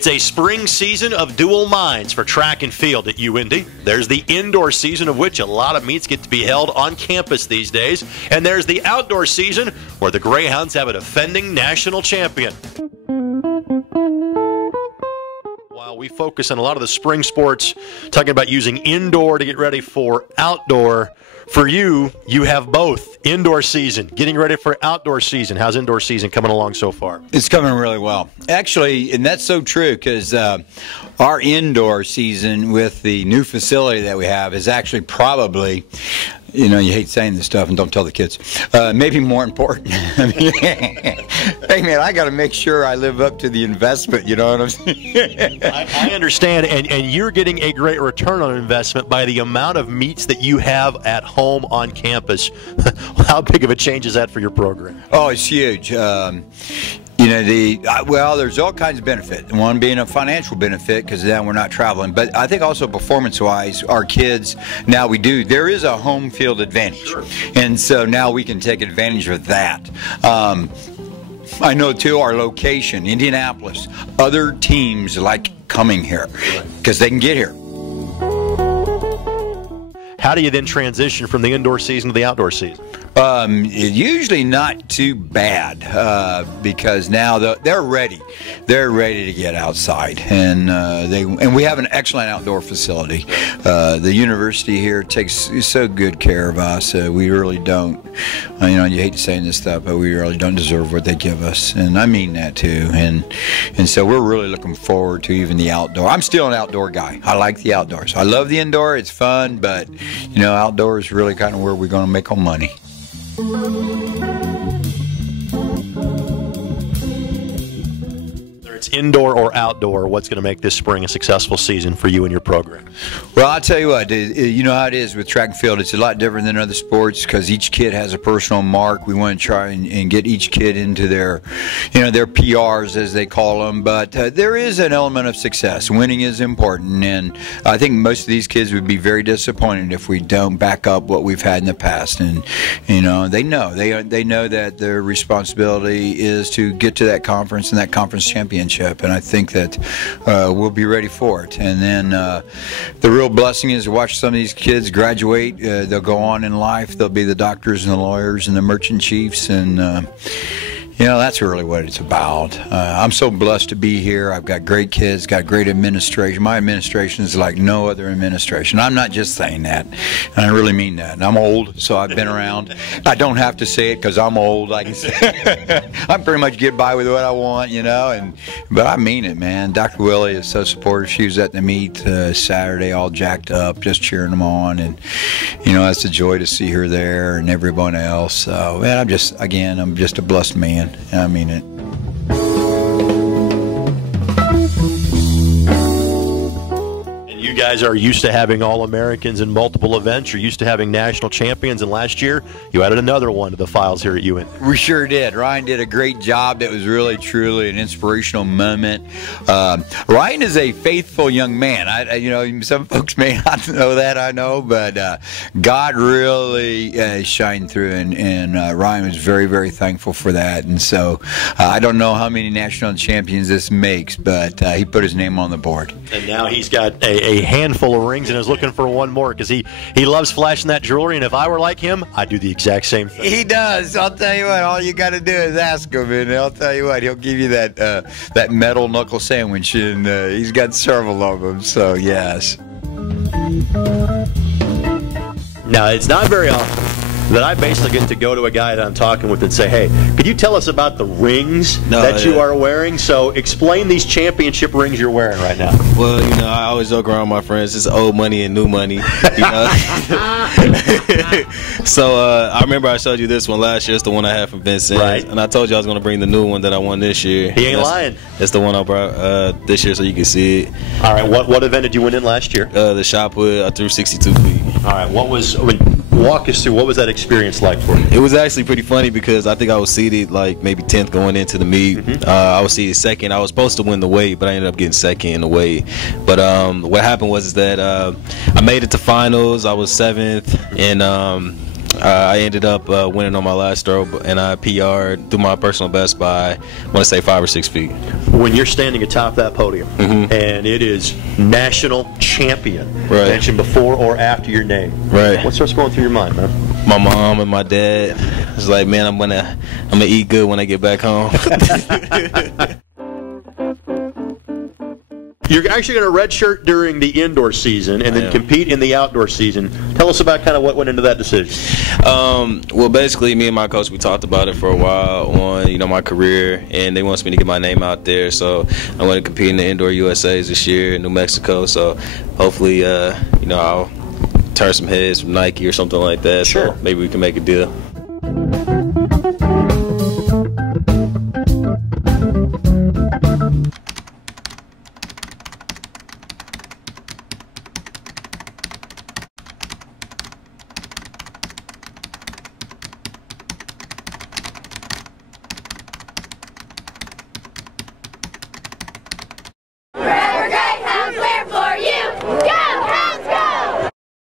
It's a spring season of dual minds for track and field at UIndy. There's the indoor season, of which a lot of meets get to be held on campus these days. And there's the outdoor season, where the Greyhounds have a defending national champion. While we focus on a lot of the spring sports, talking about using indoor to get ready for outdoor, for you, you have both. Indoor season, getting ready for outdoor season. How's indoor season coming along so far? It's coming really well. Actually, and that's so true, because our indoor season with the new facility that we have is actually probably, you know, you hate saying this stuff and don't tell the kids, maybe more important. Hey, man, I got to make sure I live up to the investment, you know what I'm saying? I understand, and you're getting a great return on investment by the amount of meets that you have at home on campus. How big of a change is that for your program? Oh, it's huge. You know, well, there's all kinds of benefit. One being a financial benefit, because then we're not traveling. But I think also performance-wise, our kids, now there is a home field advantage. Sure. And so now we can take advantage of that. I know, too, our location, Indianapolis, other teams like coming here because they can get here. How do you then transition from the indoor season to the outdoor season? Usually not too bad, because now they're ready. They're ready to get outside, and we have an excellent outdoor facility. The university here takes so good care of us. We really don't. You know, you hate saying this stuff, but we really don't deserve what they give us, and I mean that too. And so we're really looking forward to even the outdoor. I'm still an outdoor guy. I like the outdoors. I love the indoor. It's fun, but you know, outdoors is really kind of where we're going to make our money. Whether it's indoor or outdoor, what's going to make this spring a successful season for you and your program? Well, I'll tell you what, you know how it is with track and field. It's a lot different than other sports because each kid has a personal mark. We want to try and get each kid into their, you know, their PRs, as they call them. But there is an element of success. Winning is important, and I think most of these kids would be very disappointed if we don't back up what we've had in the past. And you know, they know that their responsibility is to get to that conference and that conference championship. And I think that we'll be ready for it. And then the real blessing is to watch some of these kids graduate. They'll go on in life. They'll be the doctors and the lawyers and the merchant chiefs, and you know, that's really what it's about. I'm so blessed to be here. I've got great kids, got great administration. My administration is like no other administration. I'm not just saying that, and I really mean that. And I'm old, so I've been around. I don't have to say it because I'm old. I can say I pretty much get by with what I want, you know. But I mean it, man. Dr. Willie is so supportive. She was at the meet Saturday, all jacked up, just cheering them on, and you know, it's a joy to see her there and everyone else. So, man, I'm just a blessed man. I mean it. And you guys are used to having All-Americans in multiple events. You're used to having national champions, and last year you added another one to the files here at UIndy. We sure did. Ryan did a great job. It was really, truly an inspirational moment. Ryan is a faithful young man. You know, some folks may not know that, I know, but God really shined through, and Ryan was very, very thankful for that. And so I don't know how many national champions this makes, but he put his name on the board. And now he's got a handful of rings and is looking for one more because he loves flashing that jewelry, and if I were like him, I'd do the exact same thing. He does. I'll tell you what, all you got to do is ask him, and I'll tell you what, he'll give you that metal knuckle sandwich, and he's got several of them, so yes. Now, it's not very often that I basically get to go to a guy that I'm talking with and say, hey, could you tell us about the rings that you are wearing? So explain these championship rings you're wearing right now. Well, you know, I always joke around with my friends, it's old money and new money, you know. So I remember I showed you this one last year. It's the one I had from Vincent. Right. And I told you I was going to bring the new one that I won this year. He ain't lying. That's the one I brought this year so you can see it. All right, what event did you win in last year? The shot put, I threw 62 feet. All right, walk us through, what was that experience like for you? It was actually pretty funny because I think I was seeded like maybe 10th going into the meet. I was seeded second. I was supposed to win the weight, but I ended up getting second in the weight. But what happened was that I made it to finals. I was 7th, and I ended up winning on my last throw, and I PR'd through my personal best by, I want to say, 5 or 6 feet. When you're standing atop that podium, and it is national champion, mentioned before or after your name, what starts going through your mind, man? My mom and my dad was like, man, I'm gonna eat good when I get back home. You're actually going to redshirt during the indoor season and then compete in the outdoor season. Tell us about kind of what went into that decision. Well, basically, me and my coach, we talked about it for a while on, my career, and they want me to get my name out there. So I'm going to compete in the Indoor USAs this year in New Mexico. So hopefully, I'll turn some heads from Nike or something like that. Sure. So maybe we can make a deal.